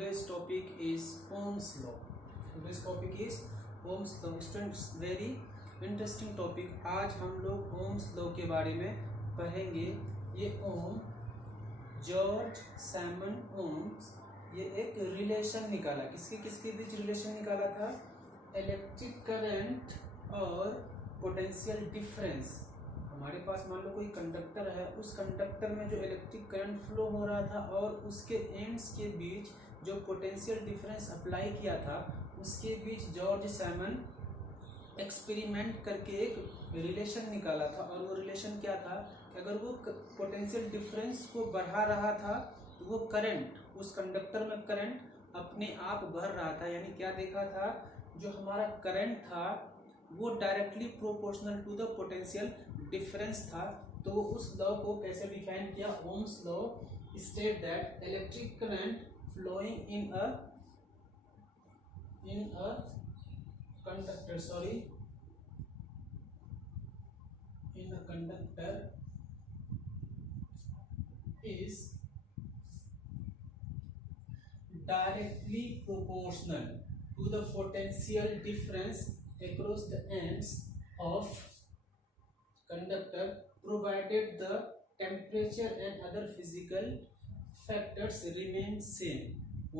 Today's topic is Ohm's law. Today's topic is Ohm's law. Students, very interesting topic. आज हम लोग Ohm's law के बारे में पढ़ेंगे. ये ओम जॉर्ज सैमन ओम्स ये एक रिलेशन निकाला. किसके बीच रिलेशन निकाला था? इलेक्ट्रिक करंट और पोटेंशियल डिफरेंस. हमारे पास मान लो कोई कंडक्टर है, उस कंडक्टर में जो इलेक्ट्रिक करंट फ्लो हो रहा था और उसके एंड्स के बीच जो पोटेंशियल डिफरेंस अप्लाई किया था उसके बीच जॉर्ज सैमन एक्सपेरिमेंट करके एक रिलेशन निकाला था. और वो रिलेशन क्या था? अगर वो पोटेंशियल डिफरेंस को बढ़ा रहा था तो वो करंट उस कंडक्टर में करंट अपने आप बढ़ रहा था. यानी क्या देखा था? जो हमारा करंट था वो directly proportional to the potential difference था. तो उस लॉ को कैसे डिफाइन किया? Ohm's law state that electric current flowing in a conductor is directly proportional to the potential difference across the ends of conductor provided the temperature and other physical factors remain same.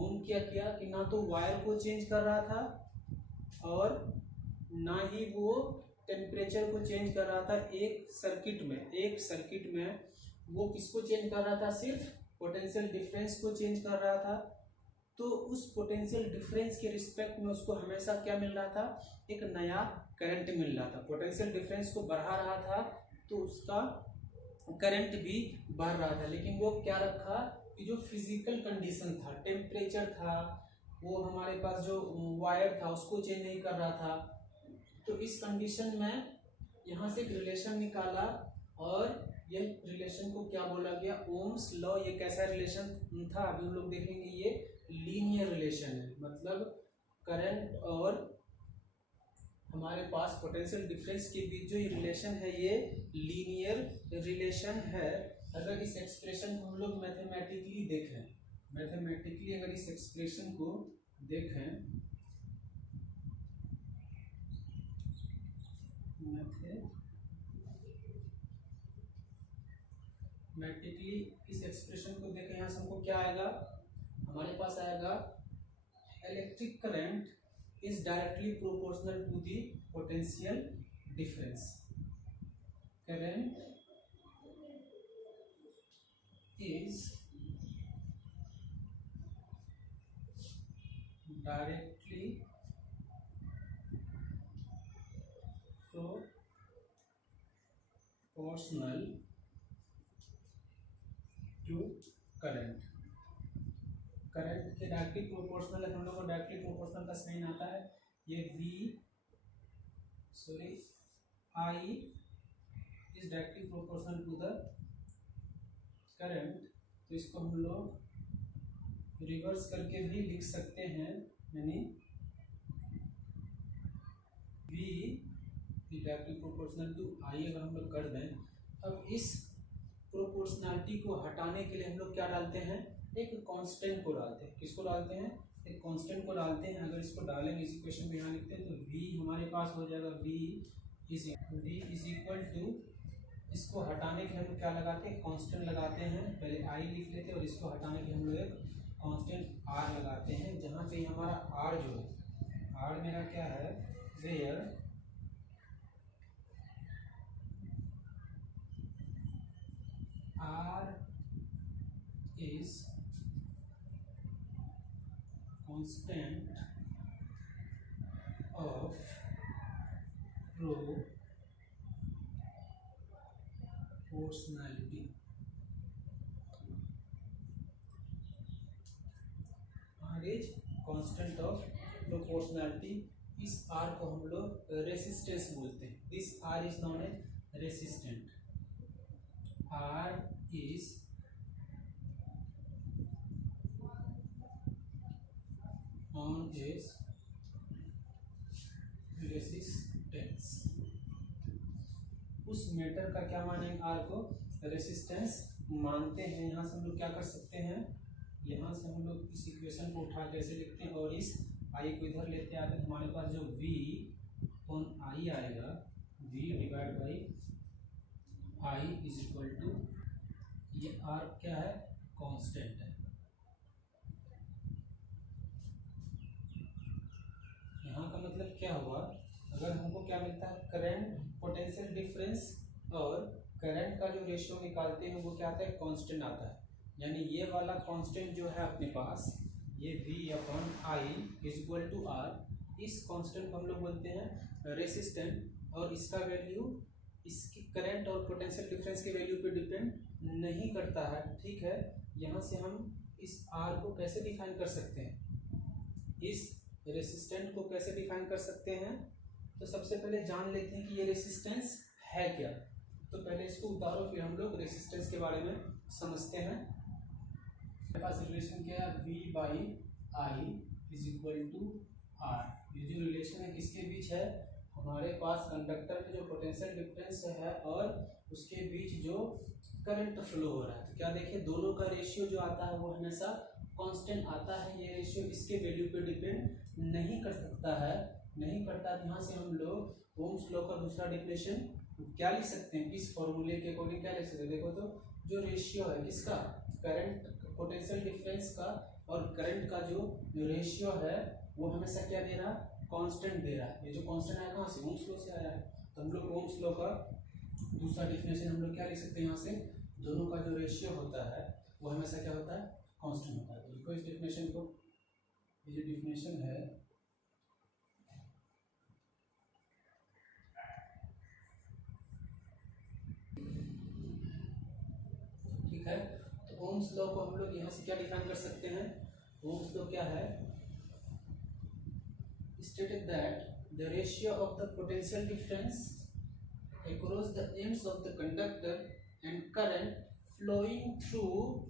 ओम क्या किया कि ना तो wire को change कर रहा था और ना ही वो टेम्परेचर को चेंज कर रहा था. एक सर्किट में वो किसको चेंज कर रहा था? सिर्फ पोटेंशियल डिफरेंस को चेंज कर रहा था. तो उस पोटेंशियल डिफरेंस के रिस्पेक्ट में उसको हमेशा क्या मिल रहा था? एक नया करंट मिल रहा था. पोटेंशियल डिफरेंस को बढ़ा रहा था तो उसका करंट भी बढ़ रहा था. लेकिन वो क्या रखा कि जो फिजिकल कंडीशन था, टेम्परेचर था, वो हमारे पास जो वायर था उसको चेंज नहीं कर रहा था. तो इस कंडीशन में यहाँ से एक रिलेशन निकाला और ये रिलेशन को क्या बोला गया? Ohm's law. ये कैसा रिलेशन था अभी हम लोग देखेंगे. ये लीनियर रिलेशन है, मतलब करंट और हमारे पास पोटेंशियल डिफरेंस के बीच जो ये रिलेशन है ये लीनियर रिलेशन है. अगर इस एक्सप्रेशन को हम लोग मैथमेटिकली अगर इस एक्सप्रेशन को देखें मैथमेटिकली इस एक्सप्रेशन को देखें, यहाँ से हमको क्या आएगा? हमारे पास आएगा electric current is directly proportional to the potential difference. Current is directly proportional to current. Current के डायरेक्टली प्रोपोर्शनल है, हम लोग को डायरेक्टली प्रोपोर्शनल का साइन आता है. ये I is directly proportional to the current. तो इसको हम लोग रिवर्स करके भी लिख सकते हैं, यानी V directly proportional to I अगर हम लोग कर दें. अब इस प्रोपोर्शनलिटी को हटाने के लिए हम लोग क्या डालते हैं? एक कांस्टेंट को डालते हैं. किसको डालते हैं? एक कांस्टेंट को डालते हैं. अगर इसको डालेंगे इस इक्वेशन में यहाँ लिखते हैं तो V हमारे पास हो जाएगा V इज इक्वल टू, इसको हटाने के लिए हम क्या लगाते हैं? कांस्टेंट लगाते हैं. पहले I लिख लेते हैं और इसको हटाने के लिए हम लोग एक कांस्टेंट R लगाते हैं. जहाँ पे हमारा R जो है, R मेरा क्या है? Where R is constant of proportionality. R is constant of proportionality. इस R को हम लोग रेसिस्टेंस बोलते हैं. This R is known as resistant. R is known as resistance. उस मेटर का क्या मानेंगे? R को रेसिस्टेंस मानते हैं. यहाँ से हम लोग क्या कर सकते हैं? यहाँ से हम लोग इस इक्वेशन को को उठा के ऐसे लिखते हैं और इस आई को इधर लेते आते हैं, हमारे पास जो v अपॉन आई आएगा, v divide by I is equal to, ये r क्या है, कांस्टेंट है। यहाँ का मतलब क्या हुआ, अगर हमको क्या मिलता है, करंट पोटेंशियल डिफरेंस और करंट का जो रेशियो निकालते हैं वो क्या आता है, कांस्टेंट आता है। यानी ये वाला कांस्टेंट जो है अपने पास, ये v upon I is equal to r, इस कांस्टेंट को हम लोग बोलते हैं रेसिस्टेंट, और इसका वैल्यू इसकी करंट और पोटेंशियल डिफरेंस के वैल्यू पे डिपेंड नहीं करता है। ठीक है, यहाँ से हम इस r को कैसे डिफाइन कर सकते हैं, इस रेसिस्टेंट को कैसे डिफाइन कर सकते हैं, तो सबसे पहले जान लेते हैं कि ये रेसिस्टेंस है क्या। तो पहले इसको उतारो, फिर हम लोग रेसिस्टेंस के बारे में समझते हैं। मेरे पास रिलेशन क्या है, v by I is equal to r। ये जो रिलेशन है किसके बीच है, हमारे पास कंडक्टर के जो पोटेंशियल डिफरेंस है और उसके बीच जो करंट फ्लो हो रहा है। तो क्या देखिए, दोनों का रेशियो जो आता है वो हमेशा कांस्टेंट आता है। ये रेशियो इसके वैल्यू पे डिपेंड नहीं कर सकता है, नहीं करता। यहाँ से हम लोग ओम्स लॉ का दूसरा डेफिनेशन क्या लिख सकते हैं, इस फॉर्मूले के अकॉर्डिंग क्या लिख सकते हैं। देखो तो जो रेशियो है किसका, करंट पोटेंशियल डिफरेंस का और करंट का जो रेशियो है वो हमेशा क्या दे रहा, कांस्टेंट दे रहा है। ये जो कांस्टेंट आया कहाँ से, ओम्स लॉ से आया है। तो हम लोग ओम्स लॉ का दूसरा डेफिनेशन हम लोग क्या लिख सकते हैं, यहाँ से दोनों का जो रेशियो होता है वो हमेशा क्या होता है, कांस्टेंट होता है। तो लिखो इस डेफिनेशन को, ये जो डेफिनेशन है ठीक है। तो ओम्स लॉ को हम लोग यहाँ से क्या डिफाइन कर सकते हैं, ओम्स लॉ क्या है, stated that the ratio of the potential difference across the ends of the conductor and current flowing through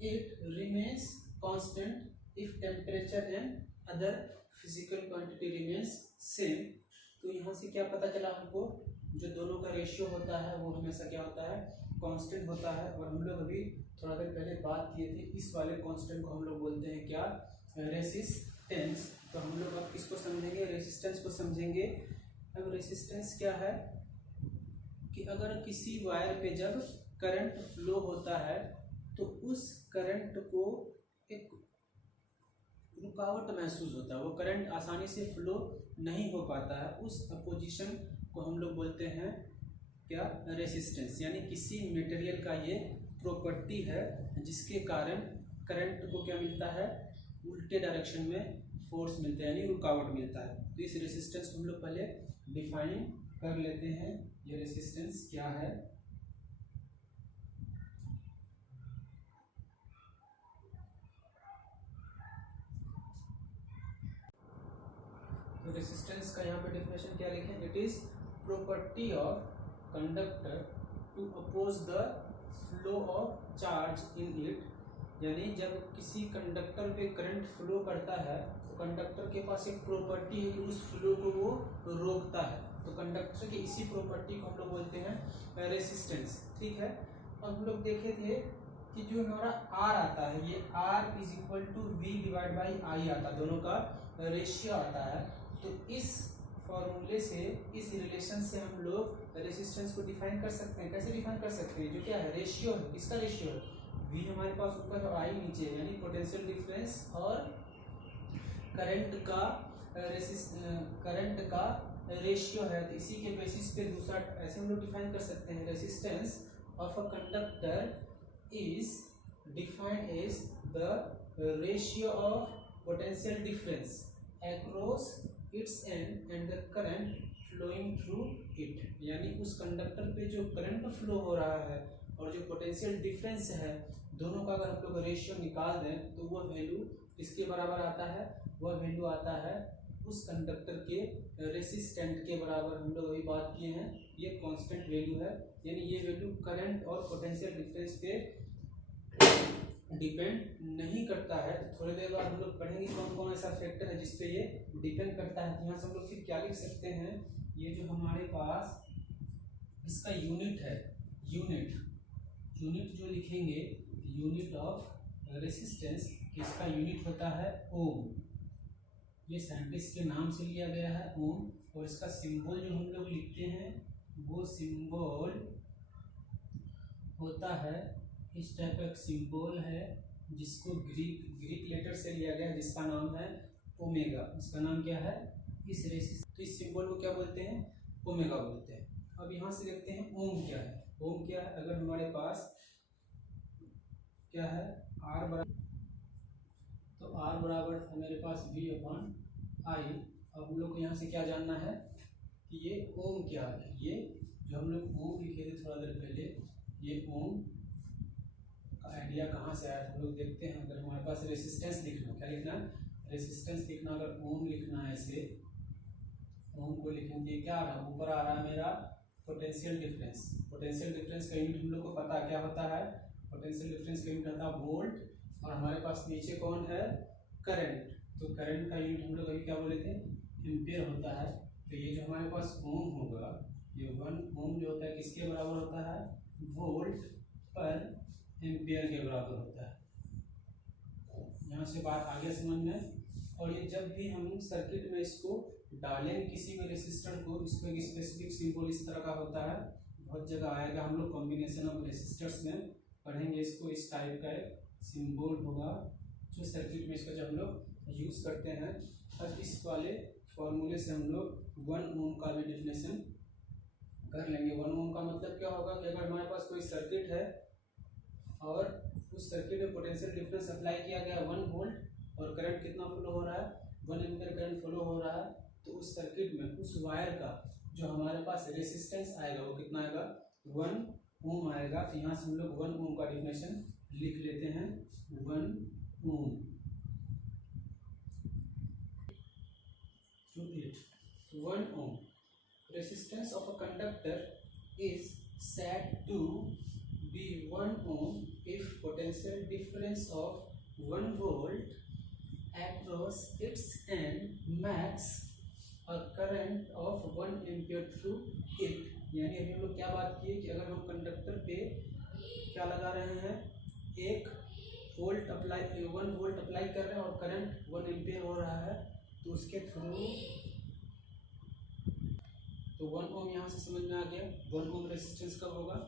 it remains constant if temperature and other physical quantity remains same। तो यहाँ से क्या पता चला हमको, जो दोनों का रेशियो होता है वो हमेशा क्या होता है, कांस्टेंट होता है। और हम लोग अभी थोड़ा देर पहले बात किए थे, इस वाले कांस्टेंट को हम लोग बोलते हैं क्या, रेसिस्टेंस। तो हम लोग अब इसको समझेंगे, रेसिस्टेंस को समझेंगे। अब रेसिस्टेंस क्या है कि अगर किसी वायर पे जब करंट फ्लो होता है तो उस करंट को एक रुकावट महसूस होता है, वो करंट आसानी से फ्लो नहीं हो पाता है। उस अपोजिशन को हम लोग बोलते हैं क्या, रेसिस्टेंस। यानी किसी मटेरियल का ये प्रॉपर्टी है जिसके कारण करंट को क्या मिलता है, उल्टे डायरेक्शन में फोर्स मिलता है, यानी रुकावट मिलता है। तो इस रेसिस्टेंस को हम लोग पहले डिफाइन कर लेते हैं, ये रेसिस्टेंस क्या है। तो रेसिस्टेंस का यहाँ पे डेफिनेशन क्या लिखें, it is property of conductor to oppose the flow of charge in it. यानी जब किसी कंडक्टर पे करंट फ्लो करता है तो कंडक्टर के पास एक प्रॉपर्टी है कि उस फ्लो को वो रोकता है। तो कंडक्टर की इसी प्रॉपर्टी को हम लोग बोलते हैं रेसिस्टेंस। ठीक है, अब हम लोग देखे थे कि जो हमारा R आता है, ये R is equal to V divide by I आता है, दोनों का रेशियो आता है। तो इस फॉर्मूले से, इस रिलेशन से हम लोग रेसिस्टेंस को डिफाइन कर सकते हैं। कैसे डिफाइन कर सकते हैं, जो क्या है, रेशियो है, किसका रेशियो है, V हमारे पास ऊपर और I नीचे, यानी पोटेंशियल डिफरेंस और करंट का रेशियो है। तो इसी के बेसिस पे दूसरा ऐसे हम लोग डिफाइन कर सकते हैं, resistance of a conductor is defined as the ratio of potential difference across its end and the current flowing through it. यानी उस कंडक्टर पे जो करंट फ्लो हो रहा है और जो पोटेंशियल डिफरेंस है, दोनों का अगर हम लोग रेशियो निकाल दें तो वह वैल्यू किसके बराबर आता है, वह वैल्यू आता है उस कंडक्टर के रेसिस्टेंट के बराबर। हम लोग अभी बात किए हैं, ये कांस्टेंट वैल्यू है, यानी ये वैल्यू करंट और पोटेंशियल डिफरेंस पे डिपेंड नहीं करता है। थोड़ी देर बाद हम लोग पढ़ेंगे कौन कौन ऐसा फैक्टर है जिसपे ये डिपेंड करता है। यहाँ से हम लोग फिर क्या लिख सकते हैं, ये जो हमारे पास इसका यूनिट है, यूनिट जो लिखेंगे, यूनिट ऑफ रेसिस्टेंस इसका यूनिट होता है ओम। ये साइंटिस्ट के नाम से लिया गया है ओम। और इसका सिंबल जो हम लोग लिखते हैं वो सिंबल होता है इस टाइप का सिंबल है, जिसको ग्रीक लेटर से लिया गया है, जिसका नाम है ओमेगा। इसका नाम क्या है इस रेसिस्टेंस, तो इस सिंबल को क्या बोलते हैं, ओमेगा बोलते हैं। अब यहाँ से देखते हैं ओम क्या है। ओम क्या है, अगर हमारे पास क्या है आर बराबर, तो आर बराबर मेरे पास V अपॉन आई। अब हम लोग को यहाँ से क्या जानना है कि ये ओम क्या है। ये जो हम लोग ओम लिखे थे थोड़ा देर पहले, ये ओम का आइडिया कहाँ से आया था हम लोग देखते हैं। अगर हमारे पास रेसिस्टेंस लिखना, क्या लिखना है, रेसिस्टेंस लिखना, अगर ओम लिखना है ऐसे, ओम को लिखेंगे क्या आ रहा है, ऊपर आ रहा है मेरा पोटेंशियल डिफरेंस। पोटेंशियल डिफरेंस का यूनिट हम लोग को पता क्या होता है, पोटेंशियल डिफरेंस का यूनिट होता है वोल्ट। और हमारे पास नीचे कौन है, करंट। तो करंट का यूनिट हम लोग अभी क्या बोले थे, एम्पियर होता है। तो ये जो हमारे पास ओम होगा, ये 1 ओम जो होता है किसके बराबर होता है, वोल्ट पर एम्पियर के बराबर होता है। यहाँ से बात आगे समझ में। और ये जब भी हम सर्किट में इसको डालेंगे किसी भी रेसिस्टर को, इसको एक स्पेसिफिक सिंबल इस तरह का होता है, बहुत जगह आएगा, हम लोग कॉम्बिनेशन ऑफ रेसिस्टर्स में पढ़ेंगे इसको। इस टाइप का एक सिंबल होगा जो सर्किट में इसका जब हम लोग यूज़ करते हैं। अब इस वाले फॉर्मूले से हम लोग 1 ओम का भी डिफिनेशन कर लेंगे। 1 ओम का मतलब क्या होगा कि अगर हमारे पास कोई सर्किट है और उस सर्किट में पोटेंशियल डिफरेंस अप्लाई किया गया 1 वोल्ट और करंट कितना फ्लो हो रहा है, 1 एम्पीयर करंट फ्लो हो रहा है, तो उस सर्किट में उस वायर का जो हमारे पास रेसिस्टेंस आएगा वो कितना आएगा, 1 ओम आएगा। तो यहाँ से हम लोग 1 ओम का डिफिनेशन लिख लेते हैं, 1 ओम to it. 1 ohm. Resistance of a conductor is said to be 1 ohm if potential difference of 1 volt across its end makes a current of 1 ampere through it. यानी अभी हम लोग क्या बात किए कि अगर हम कंडक्टर पे क्या लगा रहे हैं, 1 वोल्ट अप्लाई 1 वोल्ट अप्लाई कर रहे हैं और करंट 1 एम्पियर हो रहा है, तो उसके थ्रू तो 1 ओम यहाँ से समझ में आ गया। 1 ओम रेसिस्टेंस कब होगा,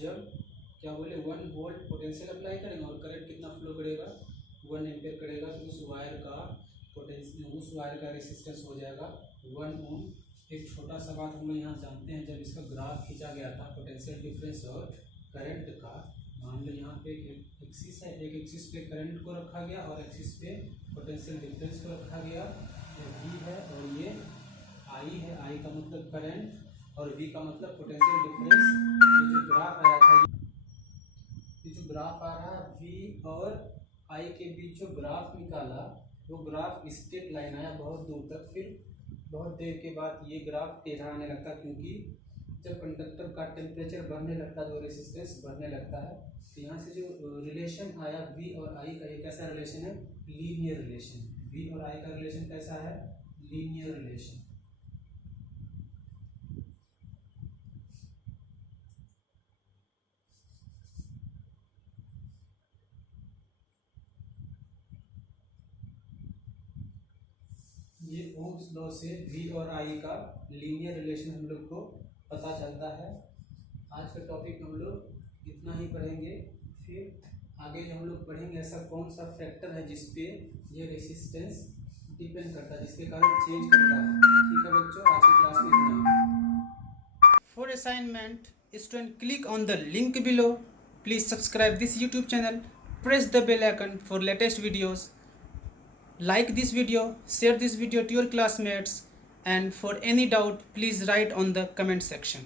जब क्या बोले 1 वोल्ट पोटेंशियल अप्लाई करेंगे और करंट कितना फ्लो करेगा, 1 एम्पियर करेगा, तो उस वायर का पोटेंशियल, उस वायर का रेसिस्टेंस हो जाएगा 1 ओम। एक छोटा सा बात हम लोग यहाँ जानते हैं, जब इसका ग्राफ खींचा गया था पोटेंशियल डिफरेंस और करंट का, मान लो यहाँ पे एक एक्सिस है, एक एक्सिस पे करंट को रखा गया और एक्सिस पे पोटेंशियल डिफरेंस को रखा गया। ये V है और ये I है, I का मतलब करंट और V का मतलब पोटेंशियल डिफरेंस। ये जो ग्राफ आया था, ये जो ग्राफ आ रहा है V और I के बीच जो ग्राफ निकाला, वो ग्राफ स्ट्रेट लाइन आया बहुत दूर तक। फिर बहुत देर के बाद ये ग्राफ टेढ़ा आने लगता, क्योंकि जब कंडक्टर का टेम्परेचर बढ़ने लगता है तो रेसिस्टेंस बढ़ने लगता है। तो यहाँ से जो रिलेशन आया V और I का, ये कैसा रिलेशन है, लीनियर रिलेशन। V और I का रिलेशन कैसा है, लीनियर रिलेशन। ये ओम्स लॉ से V और I का लीनियर रिलेशन हम लोग को पता चलता है। आज का टॉपिक हम लोग इतना ही पढ़ेंगे। फिर आगे जो हम लोग पढ़ेंगे ऐसा कौन सा फैक्टर है जिसपे ये रेसिस्टेंस डिपेंड करता है, जिसके कारण चेंज करता है। ठीक है बच्चों, आज की क्लास में इतना ही। For assignment student click on the link below. Please subscribe this YouTube channel, press the bell icon for latest videos. Like this video, share this video to your classmates, and for any doubt please write on the comment section.